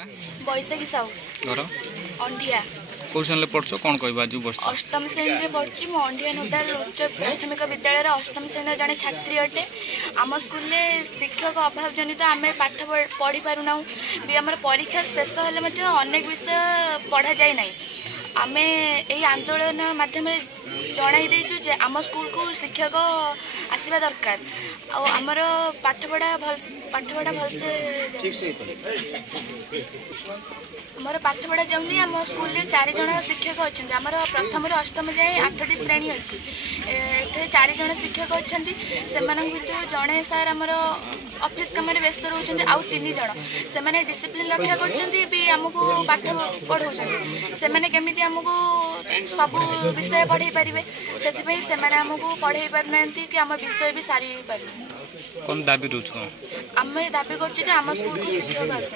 बैशाखी साहू घर अंडिया कौ श्रेणी पढ़छ कौन कह अष्टम श्रेणी पढ़ी मु अंडिया नोडाल उच्च प्राथमिक विद्यालय अष्टम श्रेणी जड़े छात्री अटे। आम स्कूल शिक्षक अभाव जनित आम पाठ पढ़ी पारना भी आम परीक्षा शेष हेल्ले अनेक विषय पढ़ा जाए ना। आम यही आंदोलन मध्यम जे आम स्कूल को शिक्षक आसवा दरकार आमर पाठपढ़ा भलसे आमर पाठपढ़ा जाऊनी। आम स्कूल 4 जन शिक्षक अच्छा आमर प्रथम अष्टम जाए 8टी श्रेणी अच्छी ये 4 जन शिक्षक अच्छा से भर जड़े सार आमर ऑफिस कम व्यस्त रोचे आउ 3 जन से डिसिप्लिन रक्षा करमको पाठ पढ़ाऊँ से केमी आमको सब विषय पढ़े पारे से आमको पढ़े पारना कि आम विषय भी सारी पार कौन दाबी रोच आम दाबी कर स्कूल को शिक्षक आस।